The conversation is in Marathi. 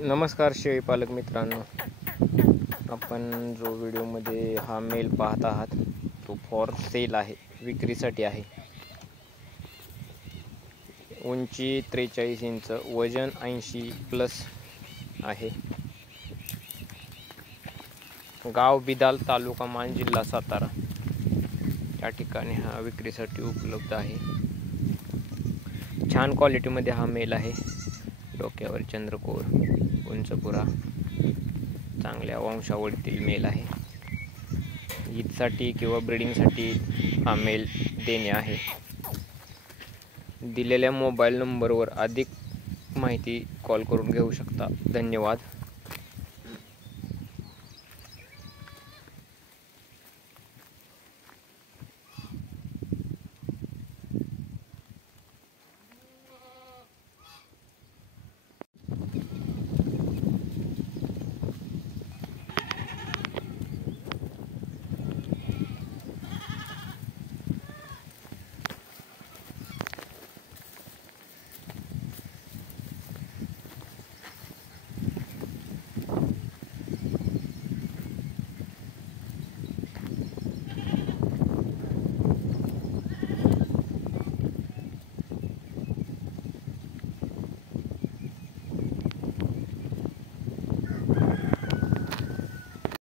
नमस्कार शेळी पालक मित्रांनो, आपण जो व्हिडिओमध्ये हा मेल पाहत आहात तो फॉर सेल आहे, विक्रीसाठी आहे। उंची 43 इंच, वजन 80+ आहे। गाव बिदाल, तालुका मान, जिल्हा सातारा या ठिकाणी हा विक्रीसाठी उपलब्ध आहे। छान क्वालिटीमध्ये हा मेल आहे। डोक्यावर चंद्रकोर, उंचपुरा, चांगल्या वंशावळीतील मेल आहे। ईदसाठी किंवा ब्रीडिंगसाठी हा मेल देणे आहे। दिलेल्या मोबाईल नंबरवर अधिक माहिती कॉल करून घेऊ शकता। धन्यवाद।